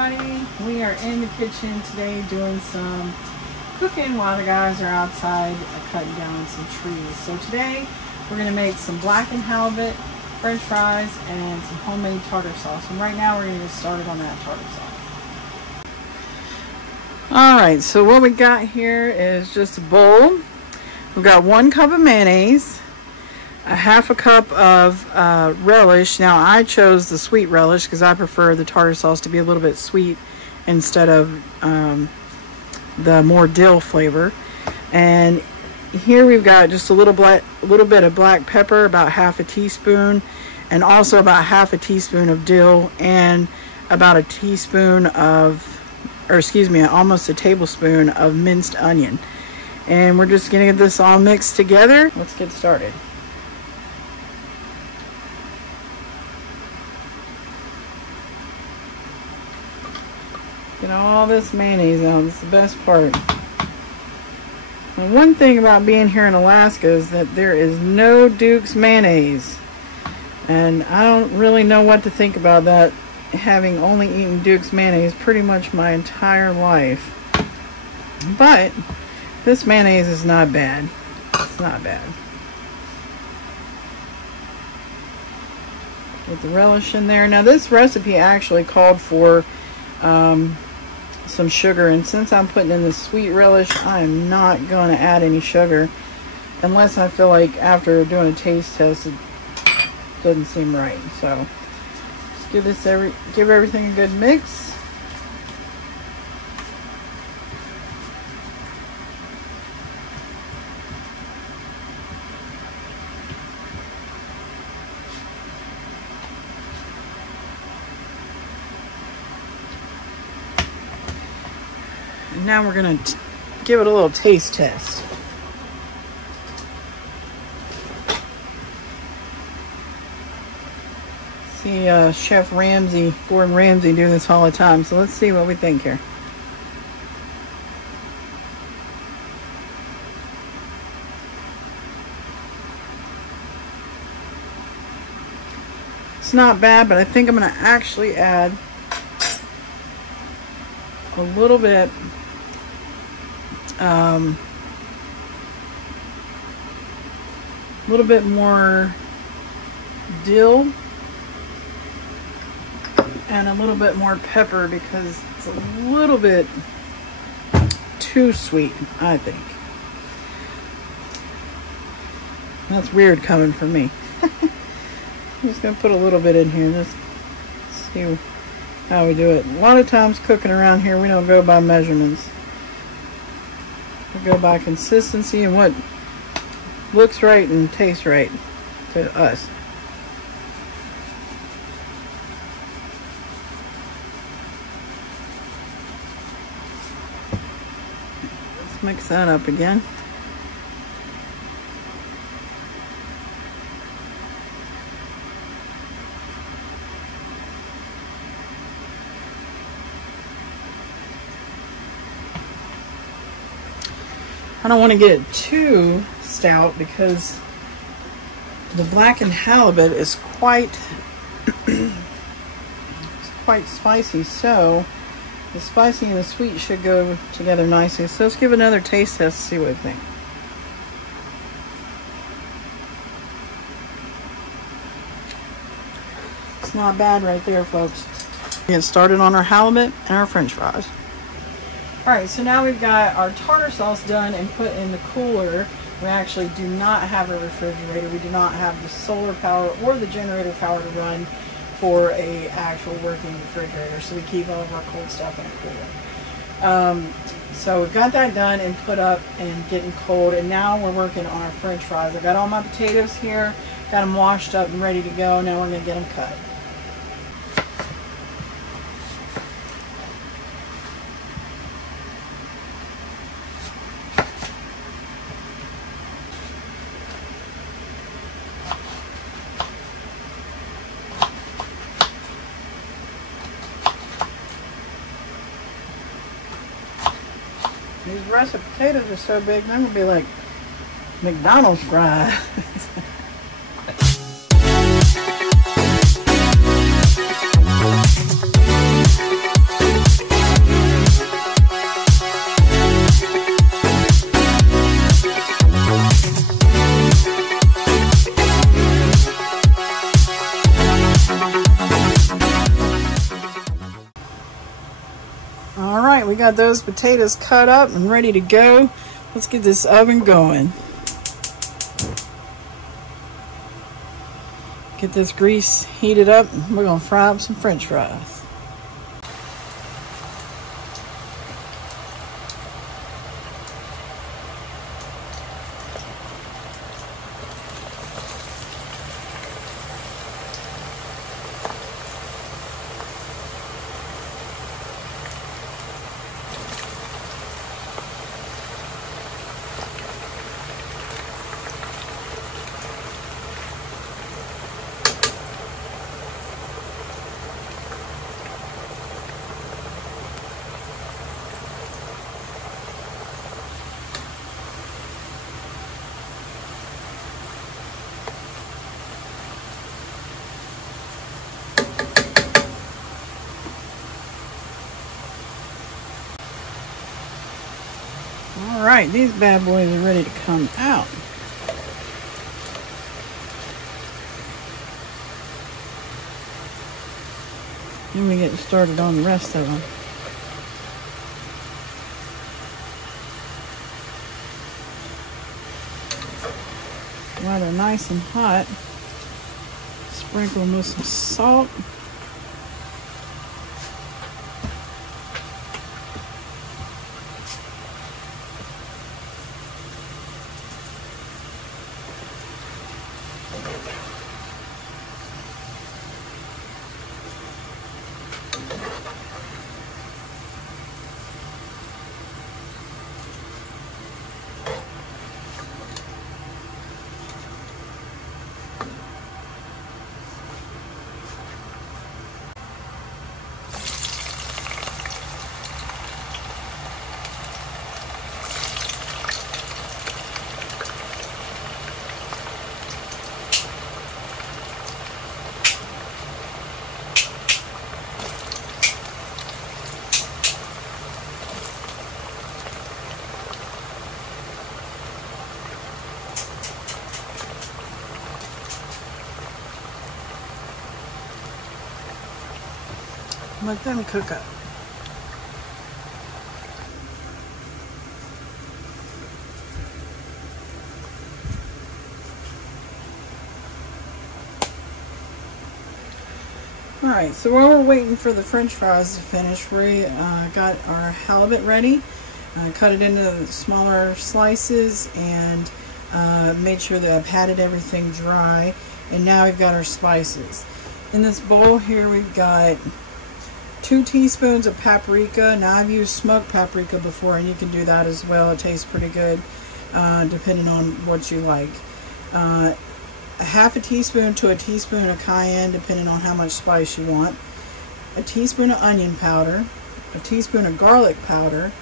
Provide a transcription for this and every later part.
everybody. We are in the kitchen today doing some cooking while the guys are outside cutting down some trees. So today we're going to make some blackened halibut, french fries, and some homemade tartar sauce. And right now we're going to get started on that tartar sauce. Alright, so what we got here is just a bowl. We've got 1 cup of mayonnaise, a half a cup of relish. Now I chose the sweet relish because I prefer the tartar sauce to be a little bit sweet instead of the more dill flavor. And here we've got just a little bit of black pepper, about half a teaspoon, and also about half a teaspoon of dill, and about a teaspoon of, or excuse me, almost a tablespoon of minced onion. And we're just gonna get this all mixed together. Let's get started. Get all this mayonnaise out. It's the best part. And one thing about being here in Alaska is that there is no Duke's mayonnaise. And I don't really know what to think about that, having only eaten Duke's mayonnaise pretty much my entire life. But this mayonnaise is not bad. It's not bad. With the relish in there. Now this recipe actually called for some sugar, and since I'm putting in the sweet relish, I am not going to add any sugar unless I feel like after doing a taste test it doesn't seem right. So just give everything a good mix. And now we're going to give it a little taste test. See Chef Ramsay, Gordon Ramsay, do this all the time. So let's see what we think here. It's not bad, but I think I'm going to actually add a little bit more dill and a little bit more pepper because it's a little bit too sweet, I think. That's weird coming from me. I'm just gonna put a little bit in here, just see how we do it. A lot of times cooking around here, we don't go by measurements. We go by consistency and what looks right and tastes right to us. Let's mix that up again. I don't want to get it too stout because the blackened halibut is quite spicy, so the spicy and the sweet should go together nicely. So let's give another taste test to see what we think. It's not bad right there, folks. Get started on our halibut and our french fries. Alright, so now we've got our tartar sauce done and put in the cooler. We actually do not have a refrigerator. We do not have the solar power or the generator power to run for a actual working refrigerator. So we keep all of our cold stuff in a cooler. So we've got that done and put up and getting cold. And now we're working on our french fries. I've got all my potatoes here. Got them washed up and ready to go. Now we're going to get them cut. These russet potatoes are so big, they're gonna be like McDonald's fries. All right, we got those potatoes cut up and ready to go. Let's get this oven going. Get this grease heated up, and we're gonna fry up some French fries. All right, these bad boys are ready to come out. Then we get started on the rest of them. While they're nice and hot, sprinkle them with some salt. Let them cook up. Alright, so while we're waiting for the French fries to finish, we got our halibut ready. Cut it into smaller slices and made sure that I've patted everything dry. And now we've got our spices. In this bowl here we've got 2 teaspoons of paprika. Now I've used smoked paprika before, and you can do that as well. It tastes pretty good depending on what you like. A half a teaspoon to a teaspoon of cayenne depending on how much spice you want. A teaspoon of onion powder. A teaspoon of garlic powder.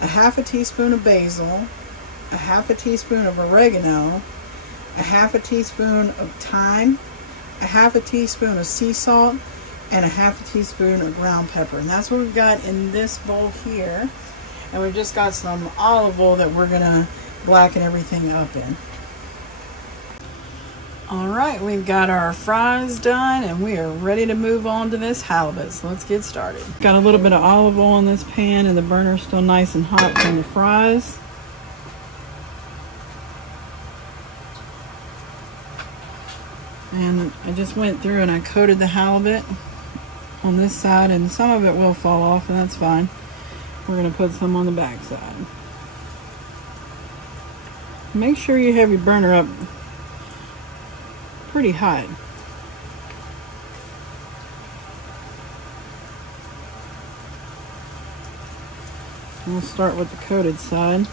A half a teaspoon of basil. A half a teaspoon of oregano. A half a teaspoon of thyme. A half a teaspoon of sea salt. And a half a teaspoon of ground pepper. And that's what we've got in this bowl here. And we've just got some olive oil that we're gonna blacken everything up in. All right, we've got our fries done and we are ready to move on to this halibut. So let's get started. Got a little bit of olive oil in this pan and the burner's still nice and hot from the fries. And I just went through and I coated the halibut on this side, and some of it will fall off, and that's fine. We're going to put some on the back side. Make sure you have your burner up pretty hot. We'll start with the coated side.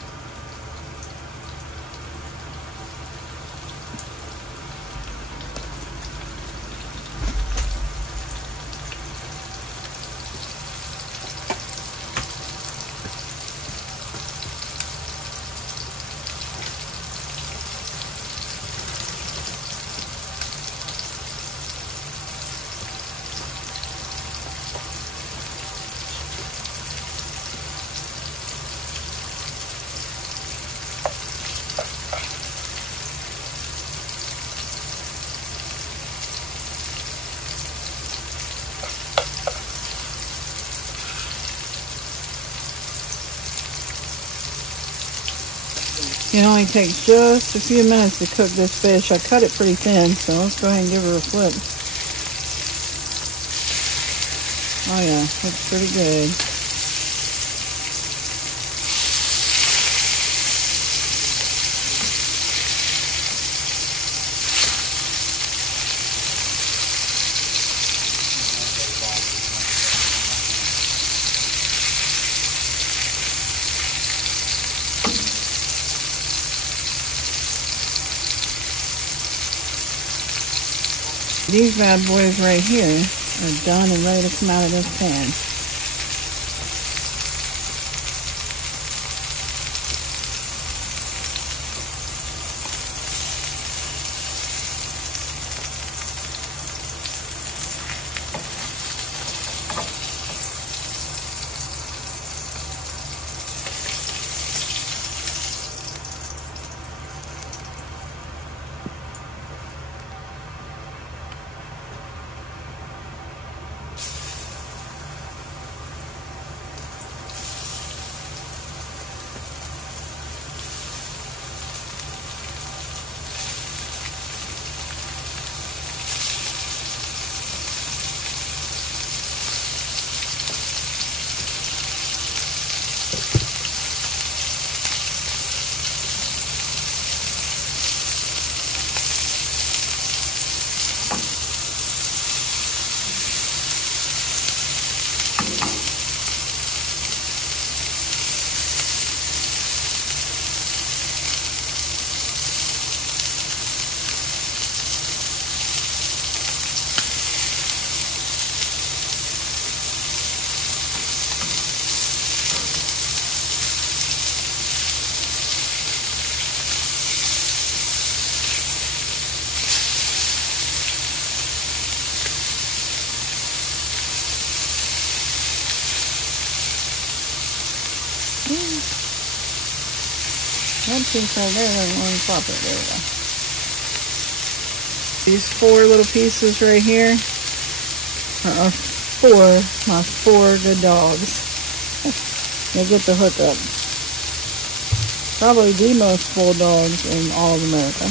It only takes just a few minutes to cook this fish. I cut it pretty thin, so let's go ahead and give her a flip. Oh yeah, looks pretty good. These bad boys right here are done and ready to come out of this pan. That piece right there doesn't want to pop it. There we go. These 4 little pieces right here are my 4 good dogs. They get the hookup. Probably the most full dogs in all of America.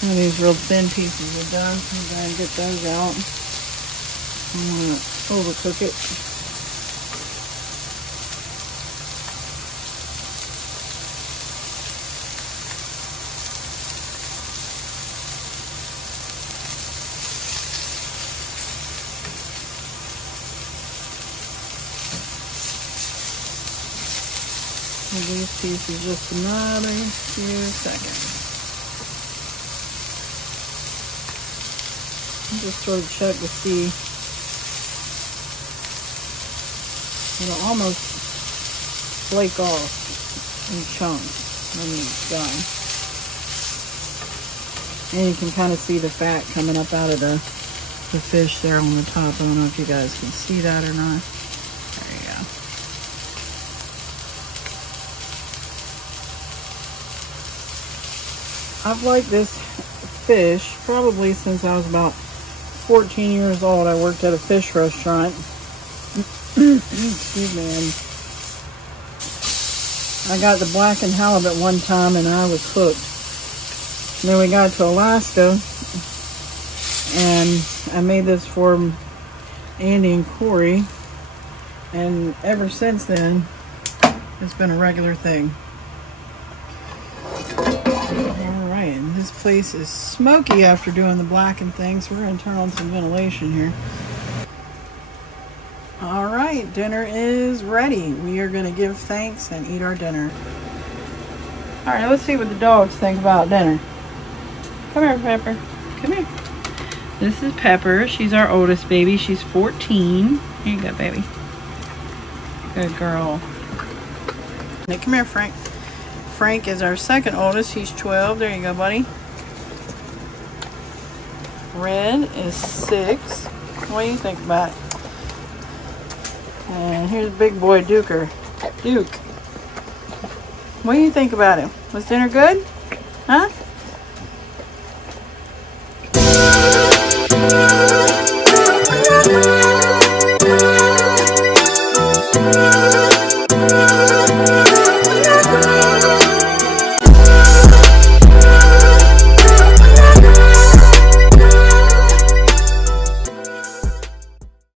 And these real thin pieces are done, so I'm going to get those out. I'm going to overcook it. Give these pieces just another few seconds. Just sort of check to see. It'll almost flake off in chunks when it's done. And you can kind of see the fat coming up out of the fish there on the top. I don't know if you guys can see that or not. There you go. I've liked this fish probably since I was about 14 years old. I worked at a fish restaurant. Excuse me. And I got the blackened halibut one time and I was hooked. And then we got to Alaska and I made this for Andy and Corey. And ever since then, it's been a regular thing. This place is smoky after doing the blackened thing, so we're going to turn on some ventilation here. Alright, dinner is ready. We are going to give thanks and eat our dinner. Alright, let's see what the dogs think about dinner. Come here, Pepper. Come here. This is Pepper. She's our oldest baby. She's 14. Here you go, baby. Good girl. Now, come here, Frank. Frank is our second oldest. He's 12. There you go, buddy. Red is 6. What do you think about it? And here's big boy Duker. Duke. What do you think about it? Was dinner good? Huh?